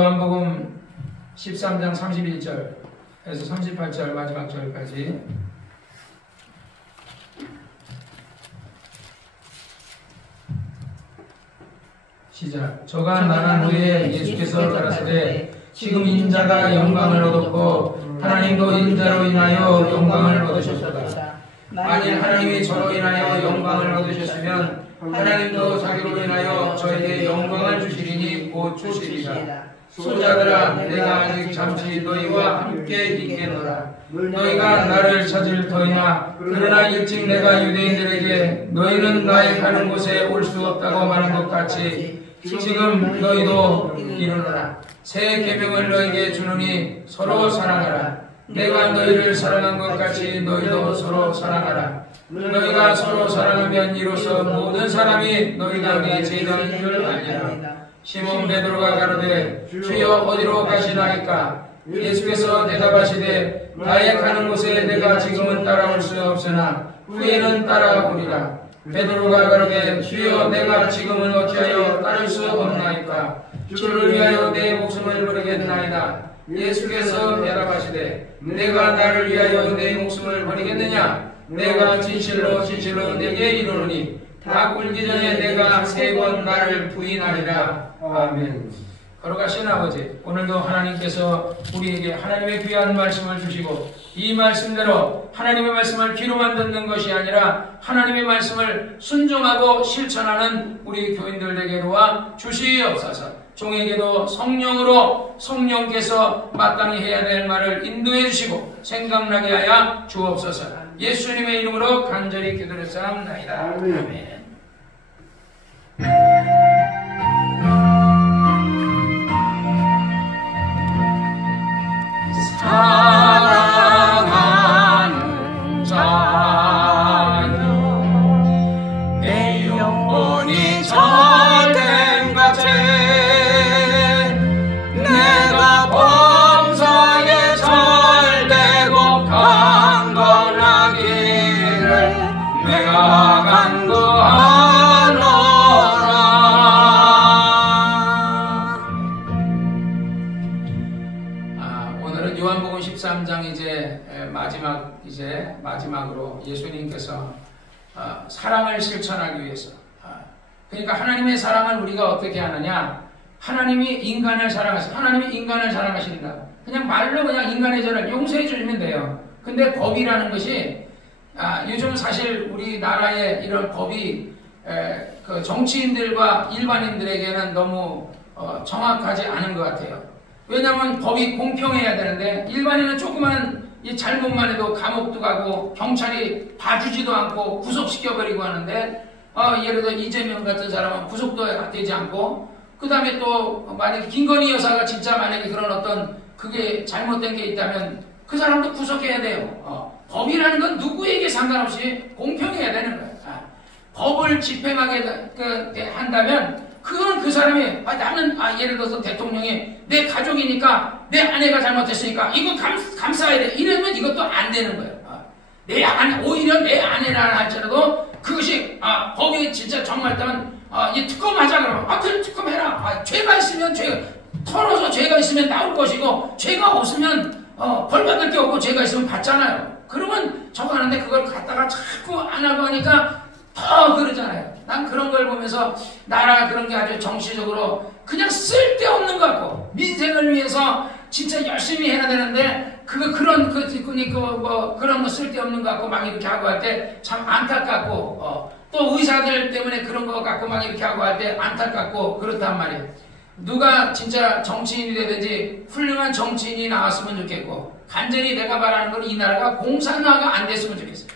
요한복음 13장 31절에서 38절 마지막 절까지 시작. 저가 나간 후에 예수께서 가라사대 지금 인자가 영광을 얻었고 하나님도 인자로 인하여 영광을 얻으셨도다. 만일 하나님이 저로 인하여 영광을 얻으셨으면 하나님도 자기로 인하여 저에게 영광을 주시리니 곧 주시리라. 소자들아, 내가 아직 잠시 너희와 함께 있겠노라. 너희가 나를 찾을 터이나 그러나 일찍 내가 유대인들에게 너희는 나의 가는 곳에 올 수 없다고 말한 것 같이 지금 너희도 이르노라. 새 계명을 너희에게 주노니 서로 사랑하라. 내가 너희를 사랑한 것 같이 너희도 서로 사랑하라. 너희가 서로 사랑하면 이로써 모든 사람이 너희가 내 제자인 줄 알리라. 시몬 베드로가 가로되 주여 어디로 가시나이까? 예수께서 대답하시되 나의 가는 곳에 내가 지금은 따라올 수 없으나 후에는 따라오리라. 베드로가 가로되 주여 내가 지금은 어찌하여 따를 수 없나이까? 주를 위하여 내 목숨을 버리겠나이다. 예수께서 대답하시되 내가 나를 위하여 내 목숨을 버리겠느냐? 내가 진실로 진실로 내게 이르노니 다 굴기 전에 내가 3번 나를 부인하리라. 아멘. 거룩하신 아버지, 오늘도 하나님께서 우리에게 하나님의 귀한 말씀을 주시고 이 말씀대로 하나님의 말씀을 귀로만 듣는 것이 아니라 하나님의 말씀을 순종하고 실천하는 우리 교인들 되게 도와 주시옵소서. 종에게도 성령으로 성령께서 마땅히 해야 될 말을 인도해 주시고 생각나게 하여 주옵소서. 예수님의 이름으로 간절히 기도드렸사옵나이다. 아멘. 사랑하는 자여 내 영혼이 잘된 같이 내가 범사에 잘되고 강건하기를 내가 간구하노라. 오늘은 요한복음 13장 마지막으로 예수님께서 사랑을 실천하기 위해서 그러니까 하나님의 사랑을 우리가 어떻게 하느냐? 하나님이 인간을 사랑하신다. 하나님이 인간을 사랑하신다. 그냥 말로 그냥 인간의 죄를 용서해 주시면 돼요. 근데 법이라는 것이 요즘 사실 우리나라의 이런 법이 그 정치인들과 일반인들에게는 너무 정확하지 않은 것 같아요. 왜냐하면 법이 공평해야 되는데 일반인은 조그만 이 잘못만 해도 감옥도 가고 경찰이 봐주지도 않고 구속시켜버리고 하는데 예를 들어 이재명 같은 사람은 구속도 되지 않고 그 다음에 또 만약에 김건희 여사가 진짜 만약에 그런 어떤 그게 잘못된 게 있다면 그 사람도 구속해야 돼요. 법이라는 건 누구에게 상관없이 공평해야 되는 거예요. 법을 집행하게 한다면 그건 그 사람이 나는 예를 들어서 대통령이 내 가족이니까 내 아내가 잘못했으니까 이거 감싸야 돼 이러면 이것도 안 되는 거예요. 내 아내 오히려 내 아내라 할지라도 그것이 법이 진짜 정말 있다면 이 특검하자 그러면 그래 특검해라. 죄가 있으면 털어서 죄가 있으면 나올 것이고 죄가 없으면 벌 받을 게 없고 죄가 있으면 받잖아요. 그러면 저거 하는데 그걸 갖다가 자꾸 안 하고 하니까 더 그러잖아요. 난 그런 걸 보면서 나라 그런 게 아주 정치적으로 그냥 쓸데없는 것 같고 민생을 위해서 진짜 열심히 해야 되는데 그런 거 쓸데없는 것 같고 막 이렇게 하고 할 때 참 안타깝고 또 의사들 때문에 그런 거 갖고 막 이렇게 하고 할 때 안타깝고 그렇단 말이에요. 누가 진짜 정치인이 되든지 훌륭한 정치인이 나왔으면 좋겠고 간절히 내가 말하는 건 이 나라가 공산화가 안 됐으면 좋겠어요.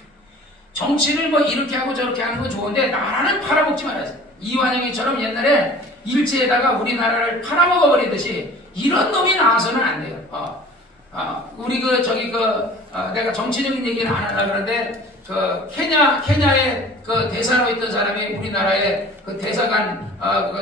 정치를 이렇게 하고 저렇게 하는 건 좋은데 나라는 팔아먹지 말아야 돼. 이완영이처럼 옛날에 일제에다가 우리나라를 팔아먹어 버리듯이 이런 놈이 나와서는 안 돼요. 우리 내가 정치적인 얘기는 안 하려고 그러는데 케냐의 대사로 있던 사람이 우리나라의 대사관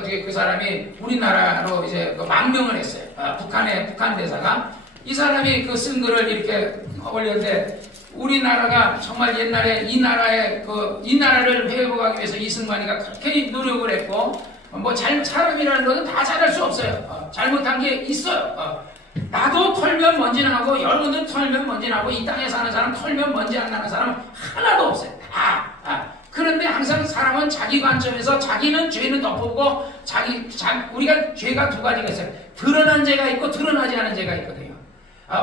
그 사람이 우리나라로 이제 망명을 했어요. 북한 대사가 이 사람이 쓴 글을 이렇게 올렸는데 우리나라가 정말 옛날에 이 나라를 회복하기 위해서 이승만이가 그렇게 노력을 했고 뭐 사람이라는 것은 다 잘할 수 없어요. 잘못한 게 있어요. 나도 털면 먼지 나고 여러분들 털면 먼지 나고 이 땅에 사는 사람 털면 먼지 안 나는 사람은 하나도 없어요. 그런데 항상 사람은 자기 관점에서 자기는 죄는 덮어보고 우리가 죄가 두 가지가 있어요. 드러난 죄가 있고 드러나지 않은 죄가 있거든요.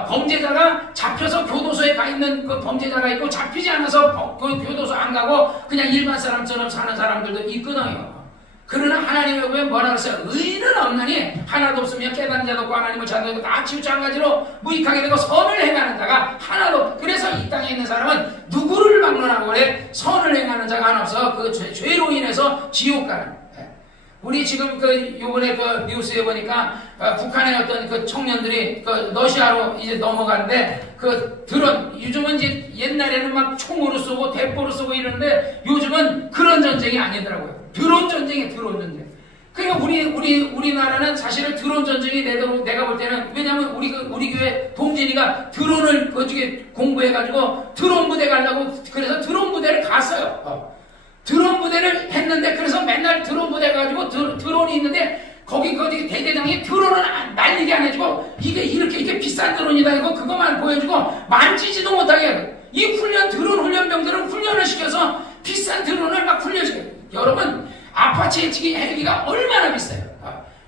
범죄자가 잡혀서 교도소에 가 있는 그 범죄자가 있고 잡히지 않아서 그 교도소 안 가고 그냥 일반 사람처럼 사는 사람들도 있거든요. 그러나 하나님의 보면 뭐라 그랬어요? 의인은 없나니 하나도 없으며 깨닫는 자도 없고 하나님을 찾는 자도 다 치우쳐 한 가지로 무익하게 되고 선을 행하는 자가 하나도 없고 그래서 이 땅에 있는 사람은 누구를 막론하고 그래? 선을 행하는 자가 하나 없어 그 죄로 인해서 지옥 가는. 우리 지금 요번에 뉴스에 보니까 북한의 어떤 그 청년들이 러시아로 이제 넘어가는데 드론 요즘은 이제 옛날에는 막 총으로 쏘고 대포로 쏘고 이러는데 요즘은 그런 전쟁이 아니더라고요. 드론 전쟁이 드론 전쟁. 그러니까 우리나라는 사실은 드론 전쟁이 내가 볼 때는 왜냐면 우리 교회 동진이가 드론을 그중에 공부해가지고 드론 부대 가려고 그래서 드론 부대를 갔어요. 드론 부대를 했는데 그래서 맨날 드론 부대 가지고 드론이 있는데 거기 대대장이 드론을 날리게 안 해주고 이게 비싼 드론이다 이거 그것만 보여주고 만지지도 못하게 해요. 이 드론 훈련병들은 훈련을 시켜서 비싼 드론을 막 훈련시켜요. 여러분 아파치 헬기가 얼마나 비싸요.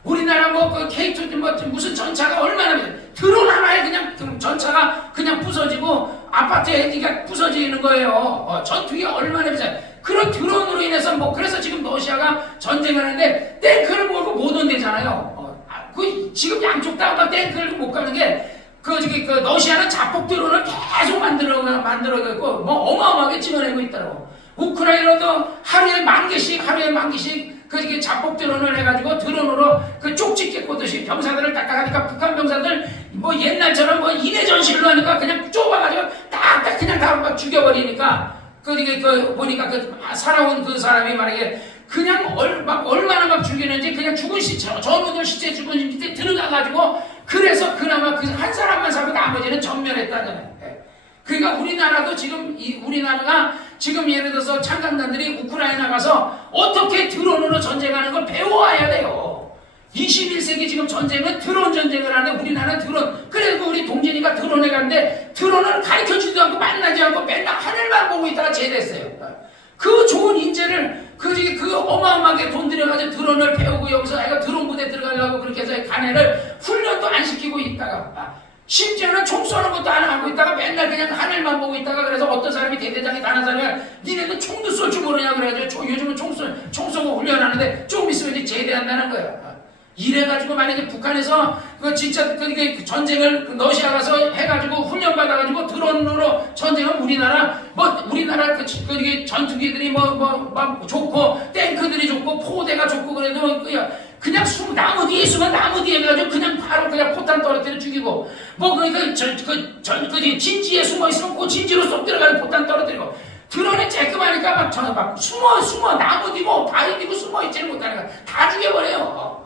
우리나라 K2 무슨 전차가 얼마나 비싸요. 드론 하나에 그냥 전차가 그냥 부서지고 아파트 헬기가 부서지는 거예요. 전투기가 얼마나 비싸요. 그런 드론으로 인해서 그래서 지금 러시아가 전쟁을 하는데 탱크를 몰고 못 온대잖아요. 지금 양쪽 다 탱크를 못 가는 게 러시아는 자폭 드론을 계속 만들어갖고 어마어마하게 찍어내고 있더라고. 우크라이나도 하루에 만 개씩 자폭 드론을 해가지고 드론으로 쪽집게 꽂듯이 병사들을 딱딱하니까 북한 병사들 옛날처럼 이내 전실로 하니까 그냥 좁아가지고 딱딱 그냥 다 막 죽여버리니까 보니까 살아온 그 사람이 만약에 그냥 얼마나 막 죽이는지 그냥 죽은 시체, 전우들 시체 죽은 밑에 들어가가지고 그래서 그나마 한 사람만 살고 나머지는 전멸했다잖아요. 그러니까 우리나라도 우리나라가 지금 예를 들어서 창간단들이 우크라이나 가서 어떻게 드론으로 전쟁하는 걸 배워와야 돼요. 21세기 지금 전쟁은 드론 전쟁을 하는데 우리나라는 드론. 그래서 우리 동진이가 드론에 갔는데 드론을 가르쳐주지도 않고 만나지 않고 맨날 하늘만 보고 있다가 제대했어요. 그 좋은 인재를 어마어마하게 돈 들여가지고 드론을 배우고 여기서 애가 드론 부대 들어가려고 그렇게 해서 가네를 훈련도 안 시키고 있다가 심지어는 총 쏘는 것도 안 하고 있다가 맨날 그냥 하늘만 보고 있다가 그래서 어떤 사람이 대대장이 다른 사람이 니네도 총도 쏠 줄 모르냐 그래가지고 요즘은 총 쏘고 훈련하는데 조금 있으면 이제 제대한다는 거야. 이래가지고 만약에 북한에서 진짜 전쟁을 러시아 가서 해가지고 훈련받아가지고 드론으로 전쟁하면 우리나라 전투기들이 좋고 탱크들이 좋고 포대가 좋고 그래도 그냥 나무 뒤에 있으면 나무 뒤에 가지고 그냥 바로 그냥 포탄 떨어뜨려 죽이고 진지에 숨어 있으면 그 진지로 쏙 들어가서 포탄 떨어뜨리고 드론에 쬐끔하니까 막 숨어 나무 뒤고 바위 뒤고 숨어 있지를 못하니까 다 죽여버려요.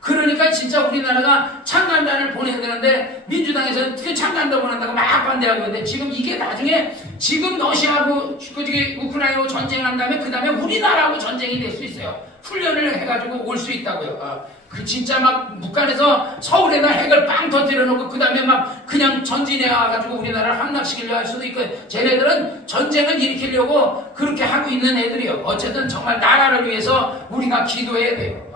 그러니까 진짜 우리나라가 창간단을 보내야 되는데 민주당에서는 그 창간단 보낸다고 막 반대하고 있는데 지금 이게 나중에 지금 러시아하고 우크라이나하고 전쟁한 다음에 그 다음에 우리나라하고 전쟁이 될 수 있어요. 훈련을 해가지고 올 수 있다고요. 진짜 막 북한에서 서울에다 핵을 빵 터뜨려 놓고 그 다음에 막 그냥 전진해 와가지고 우리나라를 함락시키려 할 수도 있고 쟤네들은 전쟁을 일으키려고 그렇게 하고 있는 애들이요. 어쨌든 정말 나라를 위해서 우리가 기도해야 돼요.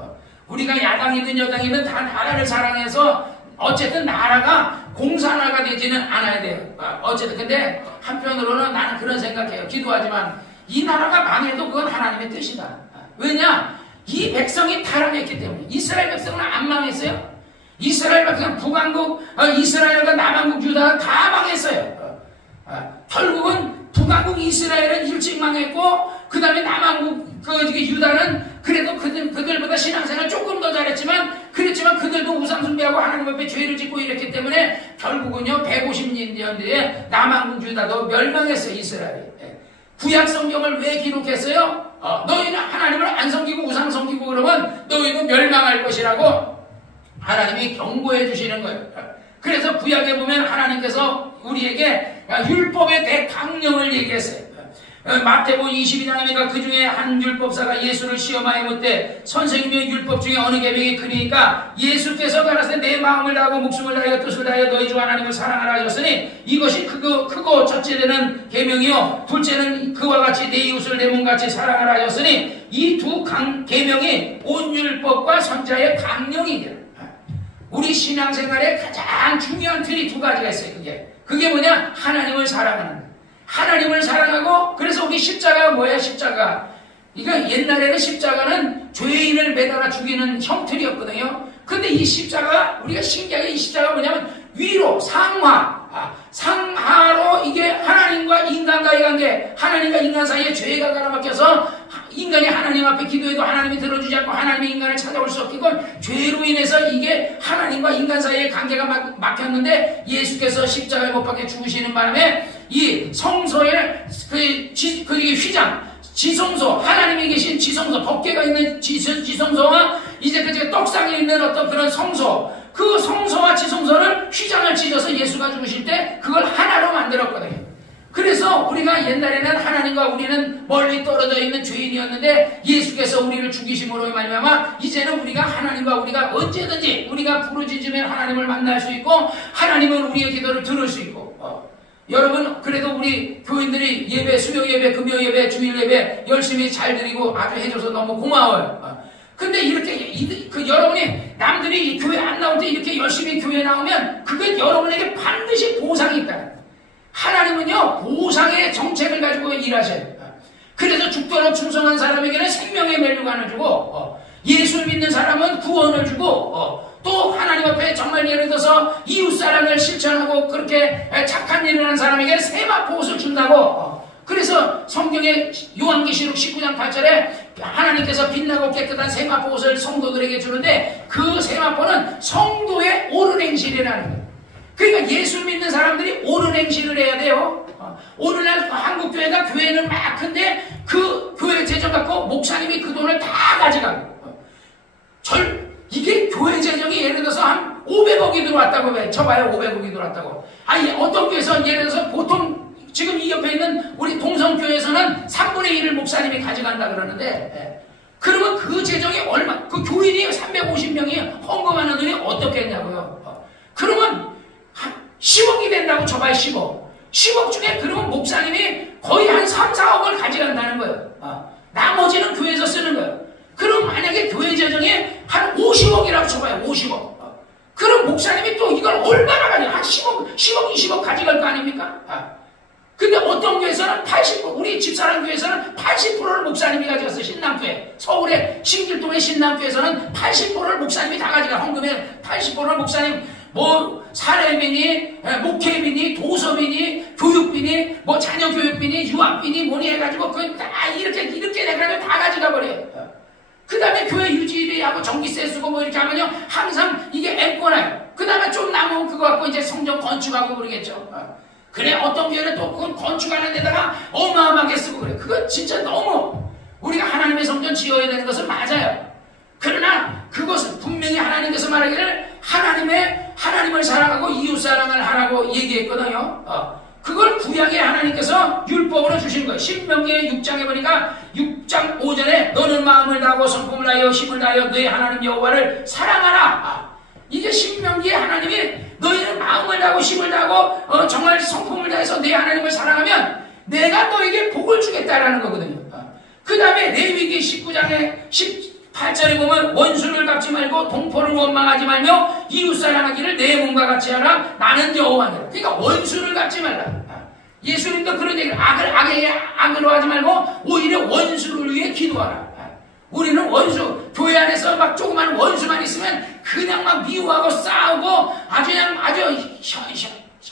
우리가 야당이든 여당이든 다 나라를 사랑해서 어쨌든 나라가 공산화가 되지는 않아야 돼요. 어쨌든 근데 한편으로는 나는 그런 생각해요. 기도하지만 이 나라가 망해도 그건 하나님의 뜻이다. 왜냐? 이 백성이 타락했기 때문에. 이스라엘 백성은 안 망했어요. 이스라엘과 그냥 북왕국, 이스라엘과 남왕국 유다가 다 망했어요. 결국은 북왕국 이스라엘은 일찍 망했고 그 다음에 남왕국 유다는 그래도 그들보다 신앙생활 조금 더 잘했지만 그랬지만 그들도 우상 숭배하고 하나님 앞에 죄를 짓고 이랬기 때문에 결국은요 150년 뒤에 남왕국 유다도 멸망했어요. 이스라엘이. 구약 성경을 왜 기록했어요? 너희는 하나님을 안 섬기고 우상 섬기고 그러면 너희는 멸망할 것이라고 하나님이 경고해 주시는 거예요. 그래서 구약에 보면 하나님께서 우리에게 율법의 대강령을 얘기했어요. 마태복음 22장이니까 그 중에 한 율법사가 예수를 시험하여 묻되 선생님의 율법 중에 어느 계명이 크니까 예수께서 가라사대 내 마음을 다하고 목숨을 다하여 뜻을 다하여 너희 주 하나님을 사랑하라 하셨으니 이것이 크고 첫째는 계명이요 둘째는 그와 같이 내 이웃을 내 몸같이 사랑하라 하셨으니 이 두 계명이 온 율법과 선자의 강령이다. 우리 신앙생활에 가장 중요한 틀이 두 가지가 있어요. 그게 뭐냐? 하나님을 사랑하는 거예요. 하나님을 사랑하고, 그래서 우리 십자가가 뭐야? 십자가. 그러니까 옛날에는 십자가는 죄인을 매달아 죽이는 형틀이었거든요. 근데 이 십자가, 우리가 신기하게 이 십자가가 뭐냐면 위로, 상하로 이게 하나님과 인간과의 관계, 하나님과 인간 사이에 죄가 가라막혀서 인간이 하나님 앞에 기도해도 하나님이 들어주지 않고 하나님이 인간을 찾아올 수 없게, 이건 죄로 인해서 이게 하나님과 인간 사이의 관계가 막혔는데 예수께서 십자가에 못 박혀 죽으시는 바람에 이 성소의 그 휘장, 지성소, 하나님이 계신 지성소, 법궤가 있는 지성소와 이제 그 떡상에 있는 어떤 그런 성소, 그 성소와 지성소를 휘장을 찢어서 예수가 죽으실 때 그걸 하나로 만들었거든요. 그래서 우리가 옛날에는 하나님과 우리는 멀리 떨어져 있는 죄인이었는데 예수께서 우리를 죽이심으로 말미암아 이제는 우리가 하나님과 우리가 언제든지 우리가 부르짖으면 하나님을 만날 수 있고 하나님은 우리의 기도를 들을 수 있고 여러분 그래도 우리 교인들이 예배, 수요 예배, 금요 예배, 주일 예배 열심히 잘 드리고 아주 해줘서 너무 고마워요. 근데 이렇게 여러분이 남들이 교회 안 나올 때 이렇게 열심히 교회 나오면 그게 여러분에게 반드시 보상이 있다. 하나님은요 보상의 정책을 가지고 일하셔요. 그래서 죽도록 충성한 사람에게는 생명의 멸류관을 주고 예수 믿는 사람은 구원을 주고 또 하나님 앞에 정말 예를 들어서 이웃사랑을 실천하고 그렇게 착한 일을 하는 사람에게 세마포옷을 준다고. 그래서 성경의 요한계시록 19장 8절에 하나님께서 빛나고 깨끗한 세마포옷을 성도들에게 주는데 그 세마포는 성도의 옳은 행실이라는 거예요. 그러니까 예수 믿는 사람들이 옳은 행실을 해야 돼요. 오늘날 한국교회가 교회는 막 큰데 그 교회 재정 갖고 목사님이 그 돈을 다 가져가고 이게 교회 재정이 예를 들어서 한 500억이 들어왔다고 해. 쳐봐요. 500억이 들어왔다고. 아니 어떤 교회에서 예를 들어서 보통 지금 이 옆에 있는 우리 동성교회에서는 3분의 1을 목사님이 가져간다 그러는데 그러면 그 재정이 얼마, 그 교인이 350명이 헌금하는 돈이 어떻게 했냐고요. 그러면 한 10억이 된다고 쳐봐요. 10억 중에 그러면 목사님이 거의 한 3, 4억을 가져간다는 거예요. 나머지는 교회에서 쓰는 거예요. 그럼 만약에 교회 재정에 한 50억이라고 쳐봐요. 50억. 그럼 목사님이 또 이걸 얼마나 가져가? 한 10억, 20억 가져갈 거 아닙니까? 근데 어떤 교회에서는 80%, 우리 집사람 교회에서는 80%를 목사님이 가져갔어요. 신남교회. 서울의 신길동의 신남교회에서는 80%를 목사님이 다 가져가. 헌금의 80%를 목사님, 뭐 사례비니, 목회비니, 도서비니, 교육비니, 뭐 자녀 교육비니, 유학비니 뭐니 해가지고 그 다 이렇게 돼가지고 다 가져가 버려요. 그 다음에 교회 유지비하고 전기세 쓰고 뭐 이렇게 하면요 항상 이게 앵꼬나요. 그 다음에 좀 남으면 그거 갖고 이제 성전 건축하고 그러겠죠. 그래 어떤 교회는 또 그건 건축하는 데다가 어마어마하게 쓰고 그래. 그건 진짜 너무 우리가 하나님의 성전 지어야 되는 것은 맞아요. 그러나 그것은 분명히 하나님께서 말하기를 하나님을 사랑하고 이웃사랑을 하라고 얘기했거든요. 그걸 구약에 하나님께서 율법으로 주신 거예요. 신명기 6장에 보니까 6장 5절에 너는 마음을 다하고 성품을 다하여 힘을 다하여 너의 하나님 여호와를 사랑하라. 이게 신명기에 하나님이 너희는 마음을 다하고 힘을 다하고 정말 성품을 다해서 내 하나님을 사랑하면 내가 너에게 복을 주겠다라는 거거든요. 그 다음에 레위기 19장에 18절에 보면 원수를 갚지 말고 동포를 원망하지 말며 이웃사랑하기를 내 몸과 같이 하라. 나는 여호와니라. 그러니까 원수를 갚지 말라. 예수님도 그런 얘기를 악으로 하지 말고 오히려 원수를 위해 기도하라. 우리는 원수, 교회 안에서 막 조그만 원수만 있으면 그냥 막 미워하고 싸우고 아주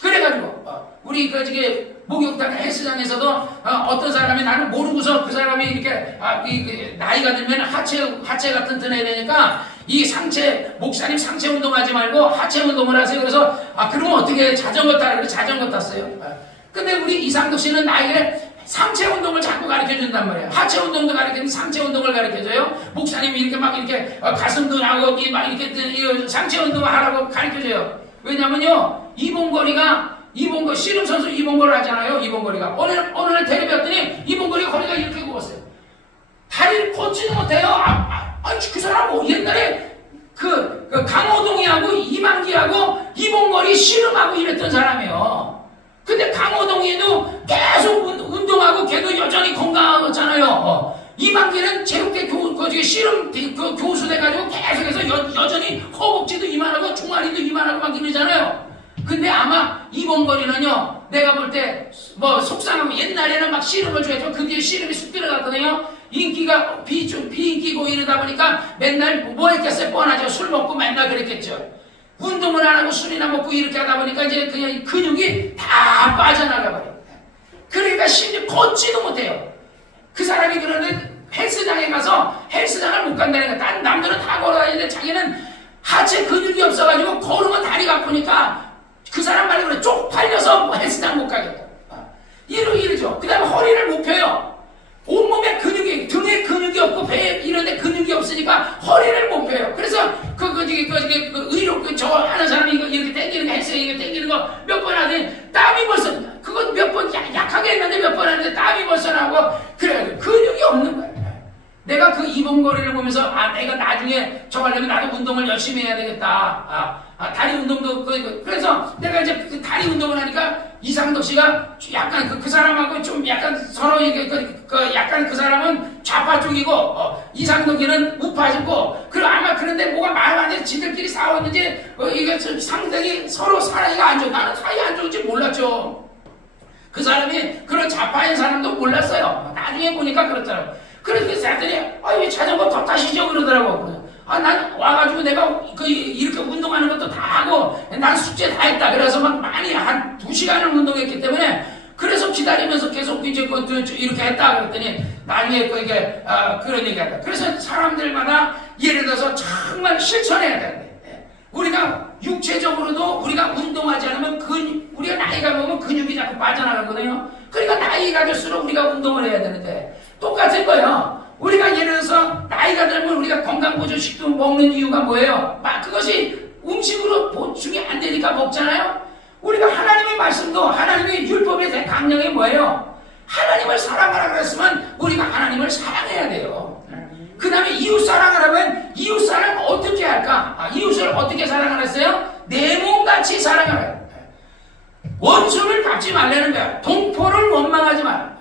그래가지고 우리 목욕탕 헬스장에서도 어떤 사람이 나는 모르고서 그 사람이 이렇게 나이가 들면 하체가 튼튼해야 되니까 이 상체 목사님 상체 운동하지 말고 하체 운동을 하세요. 그래서 그러면 어떻게 자전거 타라 그래. 자전거 tas어요. 근데 우리 이상덕 씨는 나에게 상체 운동을 자꾸 가르쳐준단 말이에요. 하체 운동도 가르치는데 상체 운동을 가르쳐줘요. 목사님이 이렇게 막 이렇게 가슴도 나오고 막 이렇게 상체 운동을 하라고 가르쳐줘요. 왜냐면요 이봉거리가 이봉걸, 씨름 선수 이봉걸을 하잖아요. 이봉걸이가. 어느 날 텔레비였더니 이봉걸이가 허리가 이렇게 굽었어요. 다리를 걷지도 못해요. 그 사람 옛날에 그 강호동이하고 이만기하고 이봉걸이 씨름하고 이랬던 사람이에요. 근데 강호동이도 계속 운동하고 걔도 여전히 건강하잖아요. 이만기는 체육대 씨름 교수 돼가지고 계속해서 여전히 허벅지도 이만하고 종아리도 이만하고 막 이러잖아요. 근데 아마 이봉걸이는요, 내가 볼 때 뭐 속상하고 옛날에는 막 씨름을 좋아했죠. 그 뒤에 씨름이 쑥 들어갔거든요. 인기가 비인기고 이러다 보니까 맨날 뭐 했겠어요? 뻔하죠. 술 먹고 맨날 그랬겠죠. 운동을 안 하고 술이나 먹고 이렇게 하다 보니까 이제 그냥 근육이 다 빠져나가 버려요. 그러니까 심지어 걷지도 못해요. 그 사람이 그러는데 헬스장에 가서 헬스장을 못 간다니까. 다른 남들은 다 걸어다니는데 자기는 하체 근육이 없어가지고 걸으면 다리가 아프니까 그 사람 말이 그래. 쪽팔려서 뭐 헬스장 못 가겠다. 이러죠. 그 다음에 허리를 못 펴요. 온몸에 근육이, 등에 근육이 없고 배에 이런데 근육이 없으니까 허리를 못 펴요. 그래서 의료 저 하는 사람이 이거 이렇게 당기는 거 헬스에 이거 당기는 거 몇 번 하더니 땀이 벌써 그건 몇 번 약하게 했는데 몇 번 하는데 땀이 벌써 나고 그래 근육이 없는 거야. 내가 그 이봉걸이를 보면서 내가 나중에 저거 하려면 나도 운동을 열심히 해야 되겠다. 다리 운동도 그래서 내가 이제 그 다리 운동을 하니까 이상덕 씨가 약간 그 사람하고 좀 약간 서로 이게 약간 그 사람은 좌파 쪽이고 이상덕이는 우파 쪽이고 아마 그런데 뭐가 말 안 돼서 지들끼리 싸웠는지 이게 좀 상당히 서로 사이가 안 좋아. 나는 사이 안 좋은지 몰랐죠. 그 사람이 그런 좌파인 사람도 몰랐어요. 나중에 보니까 그렇더라고. 그래서 했더니 왜 자전거 더 타시죠 그러더라고. 난 와가지고 내가 이렇게 운동하는 것도 다 하고 난 숙제 다 했다. 그래서 막 많이 한 2시간을 운동했기 때문에 그래서 기다리면서 계속 이제 이렇게 했다 그랬더니 나중에 그런 얘기한다. 그래서 사람들마다 예를 들어서 정말 실천해야 되는데 우리가 육체적으로도 우리가 운동하지 않으면 우리가 나이가 먹으면 근육이 자꾸 빠져나가거든요. 그러니까 나이가 들수록 우리가 운동을 해야 되는데 똑같은 거예요. 우리가 예를 들어서 나이가 들면 우리가 건강보조식도 먹는 이유가 뭐예요? 그것이 음식으로 보충이 안 되니까 먹잖아요. 우리가 하나님의 말씀도 하나님의 율법의 대강령이 뭐예요? 하나님을 사랑하라 그랬으면 우리가 하나님을 사랑해야 돼요. 그 다음에 이웃 사랑을 하면 이웃 사랑을 어떻게 할까? 이웃을 어떻게 사랑을 했어요? 내 몸같이 사랑하라. 원수를 갚지 말라는 거야. 동포를 원망하지 마라.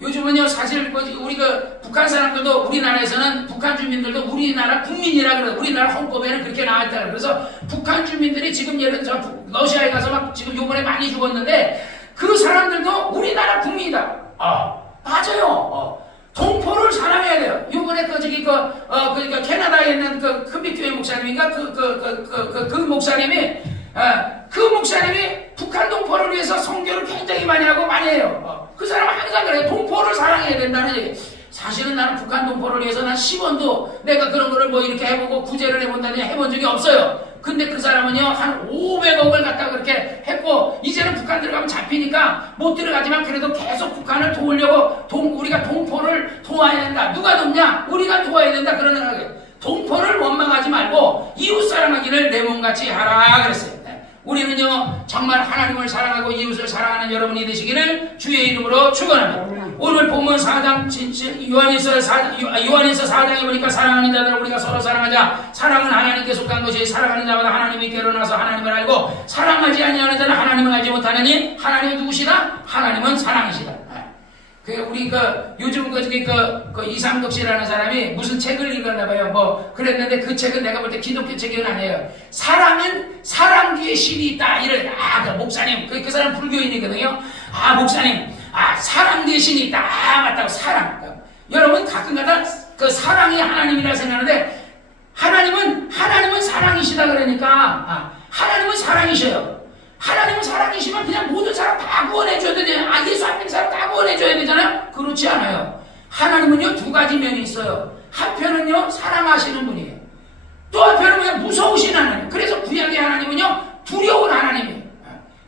요즘은요, 사실, 우리 북한 사람들도 우리나라에서는 북한 주민들도 우리나라 국민이라 그래요. 우리나라 헌법에는 그렇게 나와있다. 그래서 북한 주민들이 지금 예를 들어 러시아에 가서 막 지금 요번에 많이 죽었는데 그 사람들도 우리나라 국민이다. 맞아요. 동포를 사랑해야 돼요. 요번에 그러니까 캐나다에 있는 큰빛교회 목사님인가 그 목사님이 북한 동포를 위해서 선교를 굉장히 많이 하고 많이 해요. 그 사람은 항상 그래요. 동포를 사랑해야 된다는 얘기. 사실은 나는 북한 동포를 위해서 난 10원도 내가 그런 거를 뭐 이렇게 해보고 구제를 해본다니 해본 적이 없어요. 근데 그 사람은요, 한 500억을 갖다 그렇게 했고, 이제는 북한 들어가면 잡히니까 못 들어가지만 그래도 계속 북한을 도우려고 우리가 동포를 도와야 된다. 누가 돕냐? 우리가 도와야 된다. 그러는 거예요. 동포를 원망하지 말고 이웃 사랑하기를 내 몸같이 하라 그랬어요. 우리는요 정말 하나님을 사랑하고 이웃을 사랑하는 여러분이 되시기를 주의 이름으로 축원합니다. 오늘 본문 4장 요한일서 4장에 보니까 사랑하는 자들을 우리가 서로 사랑하자. 사랑은 하나님께 속한 것이 사랑하는 자마다 하나님이 깨어나서 하나님을 알고 사랑하지 아니하는 자는 하나님을 알지 못하느니 하나님은 누구시다? 하나님은 사랑이시다. 우리 요즘 이상덕 씨라는 사람이 무슨 책을 읽었나 봐요. 그랬는데 그 책은 내가 볼 때 기독교 책은 아니에요. 사랑은 사랑 뒤에 신이 있다. 목사님, 그 사람 불교인이거든요. 목사님, 사랑 뒤에 신이 있다. 맞다고, 사랑. 여러분, 가끔가다 그 사랑이 하나님이라 생각하는데, 하나님은 사랑이시다 그러니까, 하나님은 사랑이셔요. 하나님은 사랑이시면 그냥 모든 사람 다 구원해줘야 되잖아요. 예수 안 믿는 사람 다 구원해줘야 되잖아요. 그렇지 않아요. 하나님은요 2가지 면이 있어요. 한편은요 사랑하시는 분이에요. 또 한편은 무서우신 하나님. 그래서 구약의 하나님은요 두려운 하나님이에요.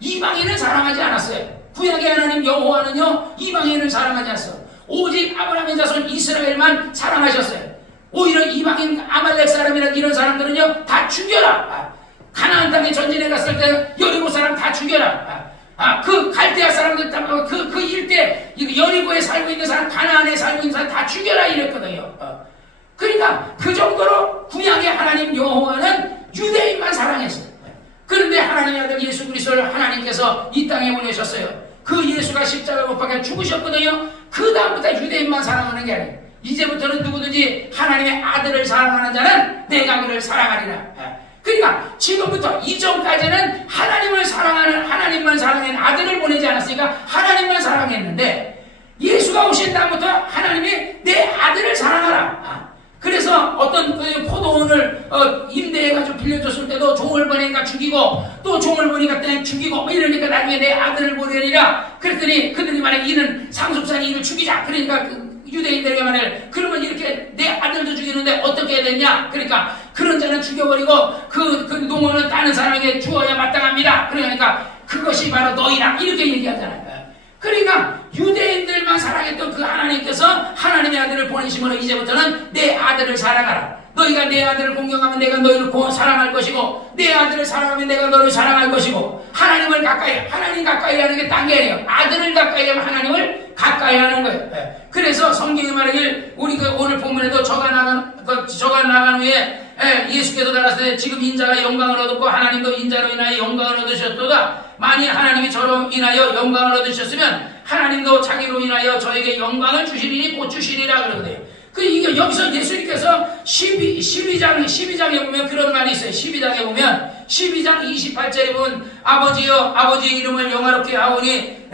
이방인을 사랑하지 않았어요. 구약의 하나님 여호와는요 이방인을 사랑하지 않았어요. 오직 아브라함의 자손 이스라엘만 사랑하셨어요. 오히려 이방인 아말렉 사람이나 이런 사람들은요 다 죽여라. 가나안 땅에 전진해 갔을 때 여리고 사람 다 죽여라. 그 갈대아 사람들, 그 일대, 여리고에 살고 있는 사람, 가나안에 살고 있는 사람 다 죽여라 이랬거든요. 그러니까 그 정도로 구약의 하나님 여호와는 유대인만 사랑했어요. 그런데 하나님의 아들 예수 그리스도를 하나님께서 이 땅에 보내셨어요. 그 예수가 십자가 못 박혀 죽으셨거든요. 그 다음부터 유대인만 사랑하는 게 아니에요. 이제부터는 누구든지 하나님의 아들을 사랑하는 자는 내가 그를 사랑하리라. 그러니까 지금부터 이전까지는 하나님을 사랑하는, 하나님만 사랑하는 아들을 보내지 않았으니까 하나님만 사랑했는데, 예수가 오신 다음부터 하나님이 내 아들을 사랑하라. 그래서 어떤 포도원을 임대해가지고 빌려줬을 때도 종을 보내니까 죽이고, 또 종을 보니까 때 죽이고, 뭐 이러니까 나중에 내 아들을 보내리라. 그랬더니 그들이 말해, 이는 상속산이 이를 죽이자. 그러니까 유대인들에게 말해, 그러면 이렇게 내 아들도 죽이는데 어떻게 해야 되냐? 그러니까 그런 자는 죽여버리고 그 농원은 다른 사람에게 주어야 마땅합니다. 그러니까 그것이 바로 너희라. 이렇게 얘기하잖아요. 그러니까 유대인들만 사랑했던 그 하나님께서 하나님의 아들을 보내심으로 이제부터는 내 아들을 사랑하라. 너희가 내 아들을 공경하면 내가 너희를 사랑할 것이고, 내 아들을 사랑하면 내가 너를 사랑할 것이고, 하나님을 가까이, 하나님 가까이 하는 게 딴 게 아니에요. 아들을 가까이 하면 하나님을 가까이 하는 거예요. 그래서 성경이 말하길, 우리 오늘 본문에도 저가 나간 후에 예수께서 나갔을 때 지금 인자가 영광을 얻었고 하나님도 인자로 인하여 영광을 얻으셨도다. 만일 하나님이 저로 인하여 영광을 얻으셨으면 하나님도 자기로 인하여 저에게 영광을 주시리니 곧 주시리라 그러거든요. 이게 여기서 예수님께서 12장에 보면 그런 말이 있어요. 12장에 보면 12장 28절에 보면 아버지여 아버지의 이름을 영화롭게 하오니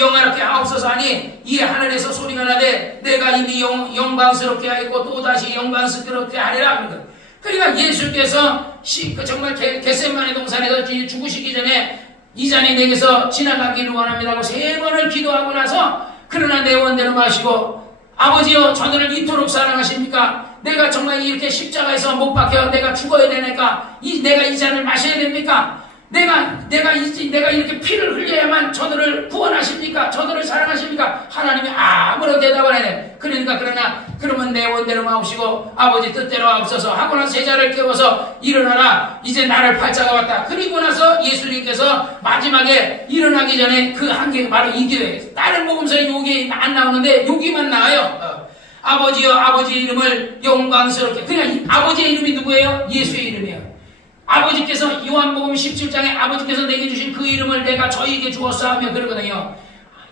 영화롭게 하옵소서 하니 이 하늘에서 소리가 나되 내가 이미 영광스럽게 하겠고 또다시 영광스럽게 하리라. 그러니까 예수께서 정말 겟세마네 동산에서 죽으시기 전에 이 잔이 내게서 지나가기를 원합니다 하고 3번을 기도하고 나서, 그러나 내 원대로 마시고 아버지여 저들을 이토록 사랑하십니까? 내가 정말 이렇게 십자가에서 못 박혀 내가 죽어야 되니까 내가 이 잔을 마셔야 됩니까? 내가 이렇게 피를 흘려야만 저들을 구원하십니까? 저들을 사랑하십니까? 하나님이 아무런 대답을 안 해. 그러면 내 원대로 마옵시고 아버지 뜻대로 하옵소서 하고 나서 제자를 깨워서 일어나라. 이제 나를 팔자가 왔다. 그리고 나서 예수님께서 마지막에 일어나기 전에 그 한 개 바로 이 기도예요. 다른 복음서에 여기 안 나오는데 여기만 나와요. 아버지여 아버지의 이름을 영광스럽게. 그냥 아버지의 이름이 누구예요? 예수의 이름이에요. 아버지께서 요한복음 17장에 아버지께서 내게 주신 그 이름을 내가 저희에게 주었어 하며 그러거든요.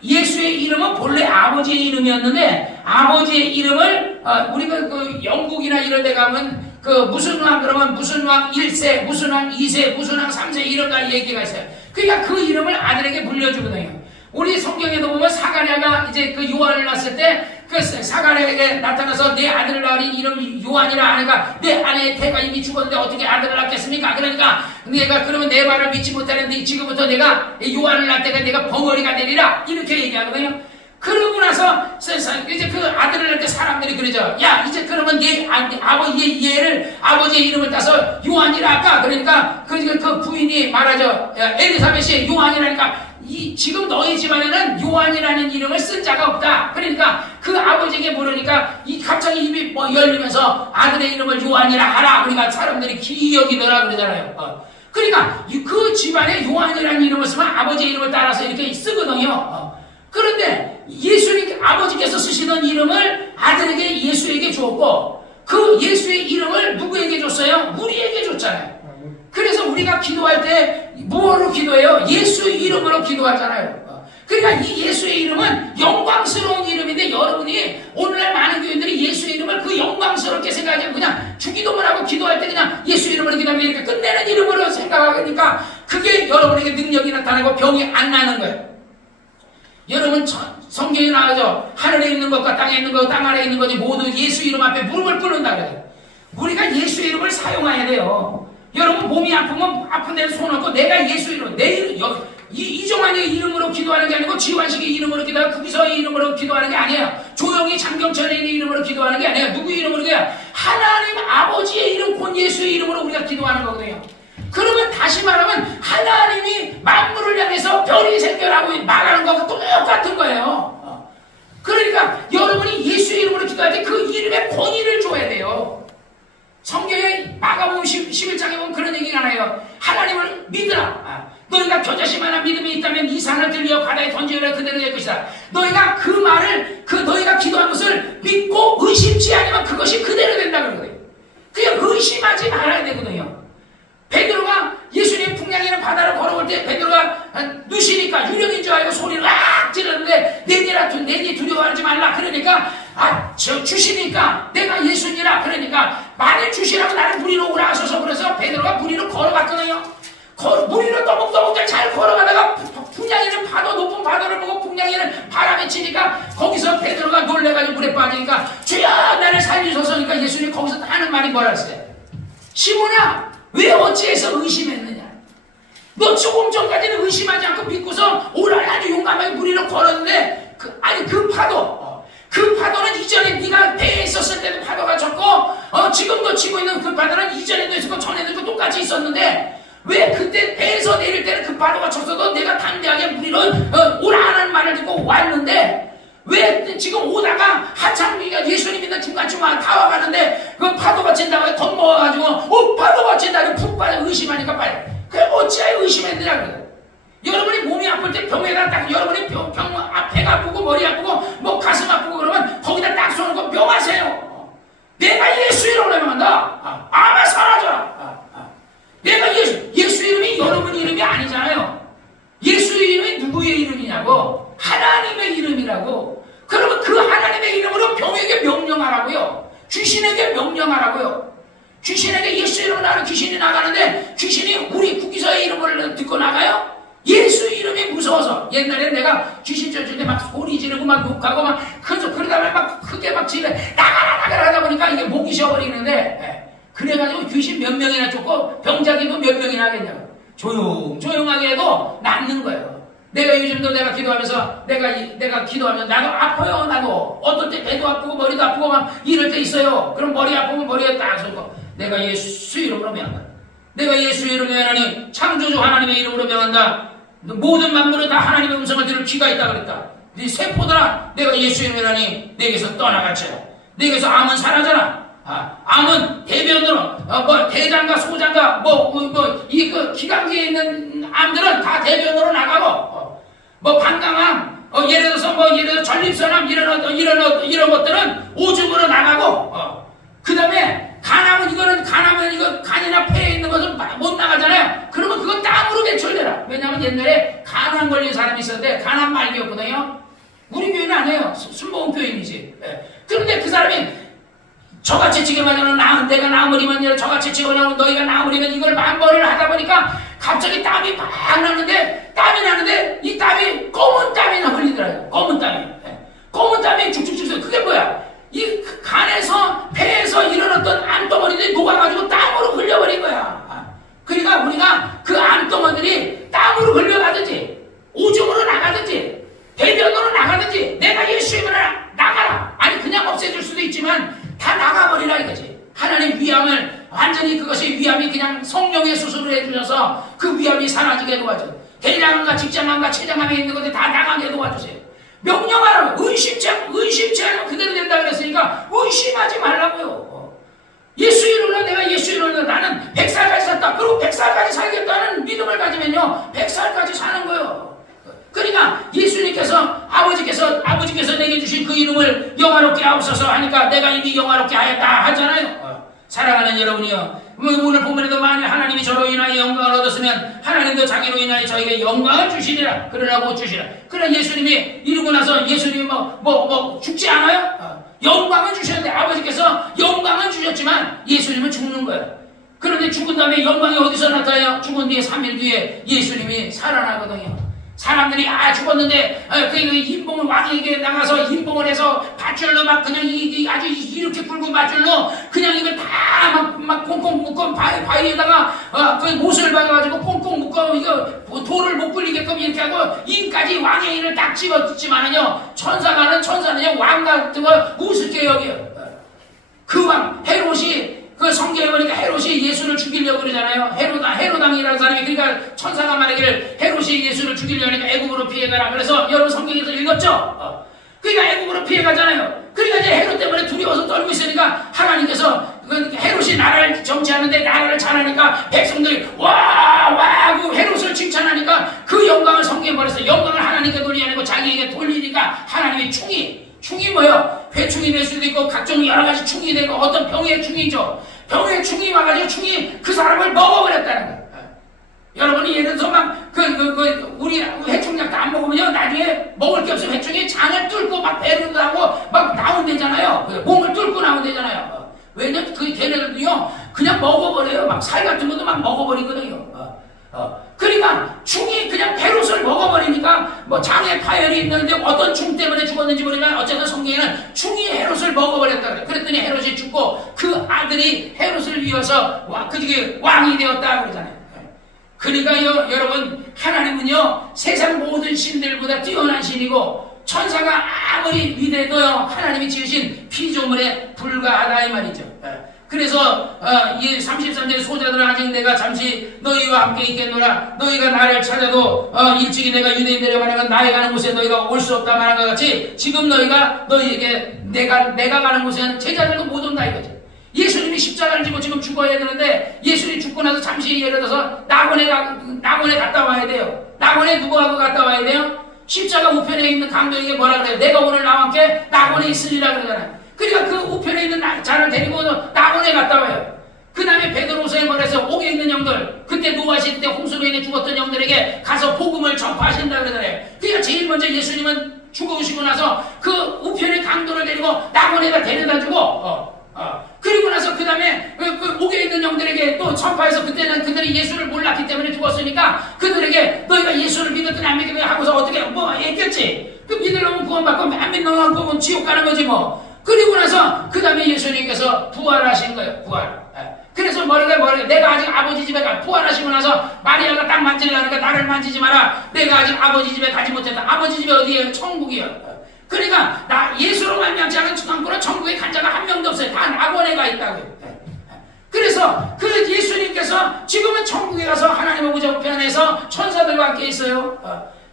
예수의 이름은 본래 아버지의 이름이었는데, 아버지의 이름을 우리가 그 영국이나 이런 데 가면 무슨 왕 그러면 무슨 왕 1세, 무슨 왕 2세, 무슨 왕 3세 이런 얘기가 있어요. 그러니까 그 이름을 아들에게 물려주거든요. 우리 성경에도 보면 사가랴가 이제 그 요한을 낳았을 때 그 사가랴에게 나타나서 내 아들을 낳으니 이름 요한이라 하니까 내 아내의 태가 이미 죽었는데 어떻게 아들을 낳겠습니까? 그러니까 내가 그러면 내 말을 믿지 못하는데 지금부터 내가 요한을 낳을 때가 내가 벙어리가 되리라 이렇게 얘기하거든요. 그러고 나서 이제 그 아들을 낳을 때 사람들이 그러죠. 야 이제 그러면 내 얘를 아버지의 이름을 따서 요한이라 할까? 그러니까 그 부인이 말하죠. 엘리사벳이 요한이라니까 지금 너희 집안에는 요한이라는 이름을 쓴 자가 없다. 그러니까 그 아버지에게 물으니까 갑자기 입이 열리면서 아들의 이름을 요한이라 하라. 그러니까 사람들이 기여기더라 그러잖아요. 그러니까 그 집안에 요한이라는 이름을 쓰면 아버지의 이름을 따라서 이렇게 쓰거든요. 그런데 예수님 아버지께서 쓰시던 이름을 아들에게 예수에게 주었고, 그 예수의 이름을 누구에게 줬어요? 우리에게 줬잖아요. 그래서 우리가 기도할 때 무엇으로 기도해요? 예수 이름으로 기도하잖아요. 그러니까 이 예수의 이름은 영광스러운 이름인데, 여러분이 오늘날 많은 교인들이 예수의 이름을 그 영광스럽게 생각하지 그냥 주기도문 하고 기도할 때 그냥 예수 이름으로 기도하면 이렇게 끝내는 이름으로 생각하니까 그게 여러분에게 능력이 나타나고 병이 안 나는 거예요. 여러분 성경에 나오죠. 하늘에 있는 것과 땅에 있는 것, 땅 아래에 있는 것이 모두 예수 이름 앞에 무릎을 꿇는다 그래요. 우리가 예수 이름을 사용해야 돼요. 여러분 몸이 아프면 아픈 데는 손 얹고 내가 예수 이름, 내 이름, 이종환의 이름으로 기도하는 게 아니고 지환식의 이름으로 기도하고 구기서의 이름으로 기도하는 게 아니에요. 조영희 장경철의 이름으로 기도하는 게 아니에요. 누구 이름으로 기도해요? 하나님 아버지의 이름 곧 예수의 이름으로 우리가 기도하는 거거든요. 그러면 다시 말하면 하나님이 만물을 향해서 별이 생겨라고 말하는 것과 똑같은 거예요. 그러니까 여러분이 예수의 이름으로 기도할 때 그 이름의 권위를 줘야 돼요. 성경에 마가복음 11장에 보면 그런 얘기가 나요. 하나님을 믿으라. 너희가 겨자씨만한 믿음이 있다면 이 산을 들려 바다에 던지라 그대로 될 것이다. 너희가 그 말을 너희가 기도한 것을 믿고 의심치 않으면 그것이 그대로 된다 그러거든요. 그냥 의심하지 말아야 되거든요. 베드로가 예수님 풍랑이는 바다를 걸어올 때 베드로가 누시니까 유령인 줄 알고 소리를 악 질렀는데 내니 두려워하지 말라 그러니까 저 주시니까 내가 예수니라 그러니까 만일 주시라고 나를 무리로 오라 하셔서 그래서 베드로가 무리로 걸어갔거든요. 무리로 또목또목 잘 걸어가다가 풍랑이는 파도 높은 바다를 보고 풍랑이는 바람에 치니까 거기서 베드로가 놀래가지고 물에 빠지니까 주여 나를 살리소서니까 예수님이 거기서 하는 말이 뭐라 했어요? 시몬아 왜 어찌해서 의심했느냐? 너 조금 전까지는 의심하지 않고 믿고서 오늘 아주 용감하게 무리로 걸었는데 그 파도는 이전에 네가 배에 있었을 때도 파도가 쳤고 지금도 치고 있는 그 파도는 이전에도 있었고 전에도 똑같이 있었는데 왜 그때 배에서 내릴 때는 그 파도가 쳤어도 내가 당대하게 무리로 오라 하는 말을 듣고 왔는데 왜 지금 오다가 한참 예수님 있는 중간중간 다 와가는데 그 파도가 친다고 덤먹어가지고 파도가 친다고 푹 빠져 의심하니까 빨리 그래 어찌하여 의심했느냐 그래. 여러분이 몸이 아플 때 병에다 딱 여러분이 배가 아프고 머리 아프고 뭐 가슴 아프고 그러면 거기다 딱 쏘는 명하세요. 내가 예수 이름으로 명한다. 아마 사라져라. 내가 예수 이름이 여러분 이름이 아니잖아요. 예수 이름이 누구의 이름이냐고 하나님의 이름이라고. 그러면 그 하나님의 이름으로 병에게 명령하라고요. 귀신에게 명령하라고요. 귀신에게 예수 이름으로 하는 귀신이 나가는데 귀신이 우리 구기서의 이름을 듣고 나가요? 예수 이름이 무서워서. 옛날에 내가 귀신 쫓을 때 막 소리 지르고 막 욕하고 막 그러다 보면 막 크게 막 지르 나가라 하다 보니까 이게 목이 쉬어버리는데 그래가지고 귀신 몇 명이나 쫓고 병자기도 몇 명이나 하겠냐고. 조용하게 해도 낫는 거예요. 내가 요즘도 내가 기도하면서 내가 기도하면서 나도 아파요. 나도 어떨 때 배도 아프고 머리도 아프고 막 이럴 때 있어요. 그럼 머리 아프면 머리에 딱 쏘고 내가 예수 이름으로 명한다. 내가 예수 이름으로 명하니 창조주 하나님의 이름으로 명한다. 모든 만물은 다 하나님의 음성을 들을 귀가 있다 그랬다. 네 세포들아 내가 예수 이름으로 명하니 내게서 떠나갈지라. 내게서 암은 사라져라. 암은 대변으로 대장과 소장과 이 기관기에 있는 암들은 다 대변으로 나가고 방광암 예를 들어서 전립선암 이런 것들은 오줌으로 나가고 그 다음에 간암은 이거 간이나 폐에 있는 것은 못 나가잖아요. 그러면 그건 땀으로 배출되라. 왜냐하면 옛날에 간암 걸린 사람이 있었는데 간암 말기였거든요. 우리 교회는 안 해요. 순복음 교인이지. 그런데 그 사람이 저같이 지게만 내가 나무리면 저같이 지게만 너희가 나무리면 이걸 만번을 하다 보니까 갑자기 땀이 막 나는데 이 땀이 검은 땀이 흘리더라고요. 검은 땀이 쭉쭉쭉. 그게 뭐야? 이 간에서 폐에서 일어났던 암덩어리들이 녹아가지고 땀으로 흘려버린 거야. 그러니까 우리가 그 암덩어리들이 땀으로 흘려가든지 오줌으로 나가든지 대변으로 나가든지 내가 예수 이름으로 나가라. 아니 그냥 없애줄 수도 있지만 다 나가버리라 이거지. 하나님 위암을 완전히 그것이 위암이 그냥 성령의 수술을 해주셔서 그 위암이 사라지게 도와줘. 대장암과 직장암과 췌장암에 있는 것들 다 나가게 도와주세요. 명령하라고. 의심치 않으면 그대로 된다 그랬으니까 의심하지 말라고요. 예수 이름으로 내가 예수 이름으로 나는 100살까지 살다. 그리고 100살까지 살겠다는 믿음을 가지면요 100살까지 사는 거예요. 그러니까 예수님께서 아버지께서 내게 주신 그 이름을 영화롭게 하옵소서 하니까 내가 이미 영화롭게 하였다 하잖아요. 사랑하는 여러분이요, 오늘 본문에도 만일 하나님이 저로 인하여 영광을 얻었으면 하나님도 자기로 인하여 저에게 영광을 주시리라. 그러나 못 주시라. 그러나 예수님이 이루고 나서 예수님이 죽지 않아요? 영광을 주셨는데 아버지께서 영광을 주셨지만 예수님은 죽는 거예요. 그런데 죽은 다음에 영광이 어디서 나타나요? 죽은 뒤에 3일 뒤에 예수님이 살아나거든요. 사람들이 죽었는데 그 인봉을 왕에게 나가서 인봉을 해서 밧줄로 막 그냥 아주 이렇게 굵은 밧줄로 그냥 이걸 다 막 꽁꽁 묶어 바위에다가 그 못을 박아가지고 꽁꽁 묶어 이거 돌을 못 굴리게끔 이렇게 하고 인까지 왕의 인을 딱 집었지만은요 천사는요 왕 같은 걸 우습게 여겨요. 그 왕 헤롯이 그 성경에 보니까 헤롯이 예수를 죽이려고 그러잖아요. 헤로당이라는 사람이, 그러니까 천사가 말하기를 헤롯이 예수를 죽이려니까 애굽으로 피해가라. 그래서 여러분 성경에서 읽었죠? 그러니까 애굽으로 피해가잖아요. 그러니까 이제 헤롯 때문에 두려워서 떨고 있으니까 하나님께서 헤롯이 나라를 정치하는데 나라를 잘하니까 백성들이 와 그 헤롯을 칭찬하니까 충이 될 수도 있고 각종 여러 가지 충이 되고 어떤 병의 충이죠. 병의 충이 와가지고 충이 그 사람을 먹어버렸다는 거예요. 여러분이 예를 들어서 막 우리 해충약 다 안 먹으면요 나중에 먹을 게 없으면 해충이 장을 뚫고 막 배를 하고 막 나온대잖아요. 몸을 뚫고 나온대잖아요. 왜냐면 그 걔네들도요 그냥 먹어버려요. 막 살 같은 것도 막 먹어버리거든요. 그러니까 충이 그냥 베롯을 먹어버리니까 뭐 장에 파열이 있는데 어떤 충 때문에 죽었는지 모르지만 어쨌든 성경에는 충이 헤롯을 먹어버렸다 그래. 그랬더니 헤롯이 죽고 그 아들이 헤롯을 이어서 그게 왕이 되었다 그러잖아요. 그러니까요 여러분 하나님은요 세상 모든 신들보다 뛰어난 신이고 천사가 아무리 위대해도요 하나님이 지으신 피조물에 불과하다 이 말이죠. 그래서 이 33절 소자들은 아직 내가 잠시 너희와 함께 있겠노라. 너희가 나를 찾아도 일찍이 내가 유대인들에게 말하건 나의 가는 곳에 너희가 올 수 없다 말한 것 같이 지금 너희에게 내가 가는 곳에는 제자들도 못 온다 이거지. 예수님이 십자가를 지고 지금 죽어야 되는데 예수님이 죽고 나서 잠시 예를 들어서 낙원에 갔다 와야 돼요. 낙원에 누구하고 갔다 와야 돼요? 십자가 우편에 있는 강도에게 뭐라 그래요? 내가 오늘 나와 함께 낙원에 있으리라 그러잖아요. 그러니까 그 우편에 있는 자를 데리고 낙원에 갔다 와요. 그 다음에 베드로서에 말해서 옥에 있는 영들, 그때 노아실 때 홍수로 인해 죽었던 영들에게 가서 복음을 전파하신다 그러잖아요. 그러니까 제일 먼저 예수님은 죽으시고 나서 그 우편의 강도를 데리고 낙원에다 데려다 주고 그리고 나서 그 다음에 그 옥에 있는 영들에게 또 전파해서 그때는 그들이 예수를 몰랐기 때문에 죽었으니까 그들에게 너희가 예수를 믿었더니 안 믿게 하고서 어떻게 뭐 했겠지. 그 믿으려면 구원받고 안 믿는 건 지옥 가는 거지 뭐. 그리고 나서 그 다음에 예수님께서 부활하신 거예요. 부활. 그래서 머리가 내가 아직 아버지 집에 부활하시고 나서 마리아가 딱 만지려니까 나를 만지지 마라. 내가 아직 아버지 집에 가지 못했다. 아버지 집에 어디에요? 천국이요. 그러니까 나 예수로 말미암지 않은 천국은 천국에 간 자가 한 명도 없어요. 다 낙원에 가 있다고요. 그래서 그 예수님께서 지금은 천국에 가서 하나님의 보좌 우편에서 천사들과 함께 있어요.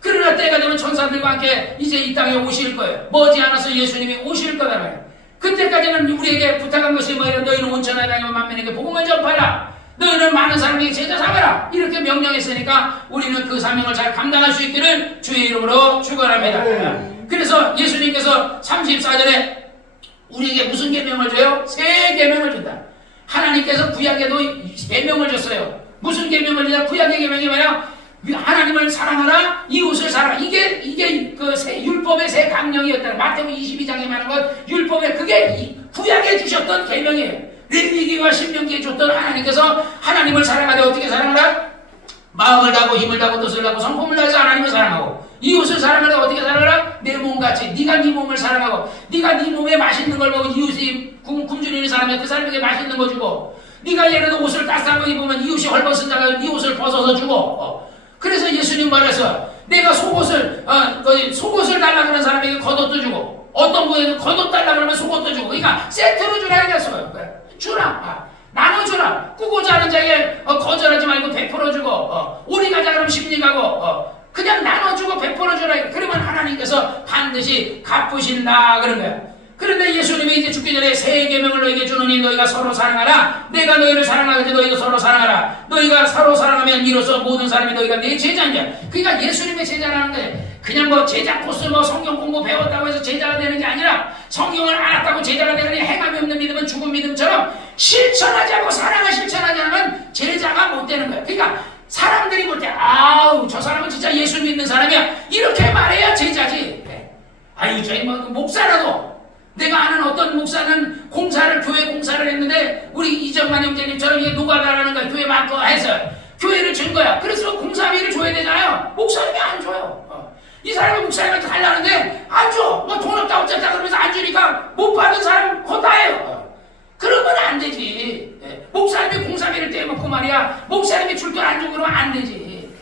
그러나 때가 되면 천사들과 함께 이제 이 땅에 오실 거예요. 머지않아서 예수님이 오실 거다 말이에요. 그때까지는 우리에게 부탁한 것이 뭐예요? 너희는 온천하에 다니며 만민에게 복음을 전파하라. 너희는 많은 사람에게 제자 삼아라. 이렇게 명령했으니까 우리는 그 사명을 잘 감당할 수 있기를 주의 이름으로 축원합니다. 그래서 예수님께서 34절에 우리에게 무슨 계명을 줘요? 세 계명을 준다. 하나님께서 구약에도 계명을 줬어요. 무슨 계명을 주냐? 구약의 계명이 뭐야? 하나님을 사랑하라, 이웃을 사랑하라. 이게 그 율법의 세 강령이었다. 마태복음 22장에 말한 것 율법의 그게 구약에 주셨던 계명이에요. 레위기와 신명기에 줬던 하나님께서 하나님을 사랑하되 어떻게 사랑하라? 마음을 다하고 힘을 다하고 뜻을 다하고 성품을 다해서 하나님을 사랑하고 이웃을 사랑하되 어떻게 사랑하라? 내 몸같이. 네가 네 몸을 사랑하고 네가 네 몸에 맛있는 걸 먹고 이웃이 굶주리는 있는 사람이 그 사람에게 맛있는 거 주고 네가 예를 들어 옷을 따뜻한 거 입으면 이웃이 헐벗은 자가 네 옷을 벗어서 주고 그래서 예수님 말해서 내가 속옷을 달라 그러는 사람에게 겉옷도 주고 어떤 분에게 겉옷 달라 그러면 속옷도 주고 그러니까 세트로 주라 이랬어요. 주라. 나눠주라. 꾸고자 하는 자에게 거절하지 말고 베풀어 주고 우리 가자 그러면 심리 가고 그냥 나눠주고 베풀어 주라. 그러면 하나님께서 반드시 갚으신다 그런 거야. 그런데 예수님이 이제 죽기 전에 세 계명을 너에게 주노니 너희가 서로 사랑하라. 내가 너희를 사랑하듯이 너희도 서로 사랑하라. 너희가 서로 사랑하면 이로써 모든 사람이 너희가 내 제자냐. 그러니까 예수님의 제자라는 거예요. 그냥 뭐 제자 코스 성경 공부 배웠다고 해서 제자가 되는 게 아니라 성경을 알았다고 제자가 되느니 행함이 없는 믿음은 죽은 믿음처럼 실천하지 않고 사랑을 실천하지 않으면 제자가 못 되는 거예요. 그러니까 사람들이 볼 때 아우 저 사람은 진짜 예수 믿는 사람이야 이렇게 말해야 제자지. 아유 저희 뭐 목사라도 내가 아는 어떤 목사는 교회 공사를 했는데 우리 이정만 형제님처럼 이게 노가다라는 거야. 교회 많고 해서 교회를 준 거야. 그래서 공사비를 줘야 되잖아요. 목사님이 안 줘요. 이 사람이 목사님한테 달라는데 안 줘. 뭐 돈 없다 어쩌다 그러면서 안 주니까 못 받은 사람 혼나요. 그러면 안 되지. 목사님이 공사비를 떼먹고 말이야. 목사님이 줄 돈 안 주고 그러면 안 되지.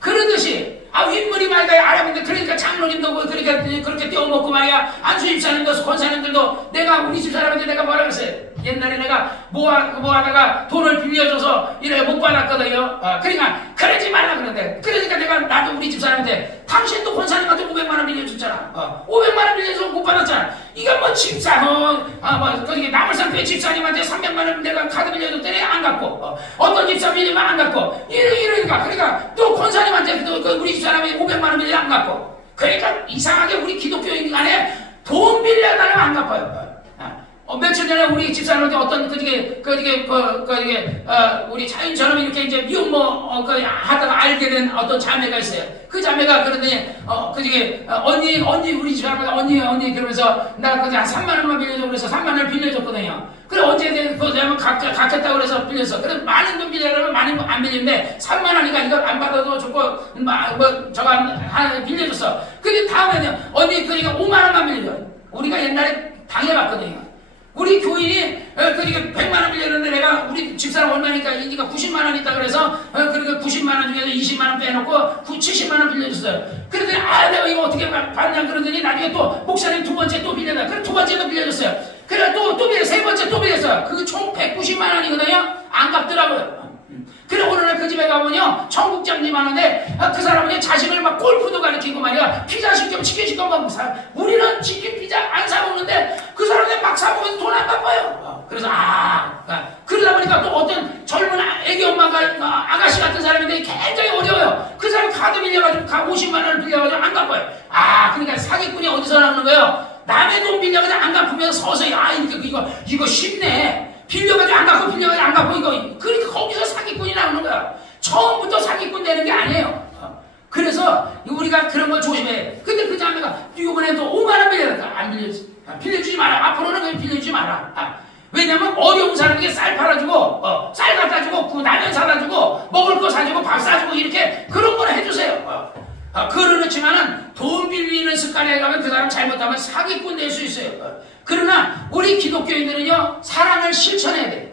그러듯이 윗물이 말이야 알아보는데 그러니까 장로님도 그렇게 떼어먹고 말이야 안수 집사님도 권사님들도 내가 우리 집사람한테 내가 뭐라 그랬어요. 옛날에 내가 뭐 하다가 돈을 빌려줘서 이래 못 받았거든요. 그러니까 그러지 말라 그러는데 그러니까 내가 나도 우리 집사람한테 당신도 권사님한테 500만원 빌려줬잖아. 500만원 빌려줘서 못 받았잖아. 이거 뭐 집사 거기 나물산교회 집사님한테 300만원 내가 카드 빌려줬더니 안 갖고 어떤 집사 빌리면 안 갖고 이러니까 그러니까 또 권사님한테 우리 집사람이 500만원 빌려 안 갖고 그러니까 이상하게 우리 기독교인 간에 돈 빌려달라면 안 갚아요. 며칠 전에 우리 집사람한테 어떤 우리 자연처럼 이렇게 이제 미혼모 하다가 알게 된 어떤 자매가 있어요. 그 자매가 그러더니 언니 우리 집사람한테 언니 그러면서 나 그냥 3만 원만 빌려줘 그래서 3만 원을 빌려줬거든요. 그래 언제 그러면 갚겠다고 그래서 빌렸어. 그래서 많은 돈 빌려라면 많은 돈 안 빌리는데 3만 원이니까 이걸 안 받아도 좋고 저거 하나 빌려줬어. 근데 다음에는 언니 그러니까 5만 원만 빌려줘. 우리가 옛날에 당해봤거든요. 우리 교인이 100만 원 빌렸는데 내가 우리 집사람 얼마니까 이니까 90만 원 있다 그래서 그러니까 90만 원 중에서 20만 원 빼놓고 70만 원 빌려줬어요. 그러더니 내가 이거 어떻게 받냐 그러더니 나중에 또 목사님 두 번째 또 빌려다. 그래 두 번째도 빌려줬어요. 그래 또 빌려 세 번째 또 빌렸어요. 그게 총 190만 원이거든요. 안 갚더라고요. 그래 오늘날 그 집에 가보면요 청국장님 하는데 그 사람은 자식을 막 골프도 가르치고 말이야 피자 시키면 치킨 시키면 막 사. 우리는 치킨 피자 안 사 먹는데 그 사람들 막 사 먹으면서 돈 안 갚아요. 그래서 그러다 보니까 또 어떤 젊은 애기 엄마가 아가씨 같은 사람인데 굉장히 어려워요. 그 사람 카드 빌려가지고 50만 원을 빌려가지고 안 갚아요. 그러니까 사기꾼이 어디서 나오는 거예요? 남의 돈 빌려가지고 안 갚으면 서서히 이거 쉽네. 빌려가지고 안 갚고 빌려가지고 안 갚고 그러니까 거기서 사기꾼이 나오는 거야. 처음부터 사기꾼 되는 게 아니에요. 그래서 우리가 그런 걸 조심해. 근데 그 자매가 이번에 또 5만 원 빌려달라. 안 빌려주지 마라. 앞으로는 그냥 빌려주지 마라. 왜냐면 어려운 사람에게 쌀 팔아주고 쌀 갖다 주고 라면 사다 주고 먹을 거 사주고 밥 사주고 이렇게 그런 걸 해주세요. 그렇지만은 돈 빌리는 습관에 가면 그 사람 잘못하면 사기꾼 될 수 있어요. 그러나 우리 기독교인들은요 사랑을 실천해야 돼.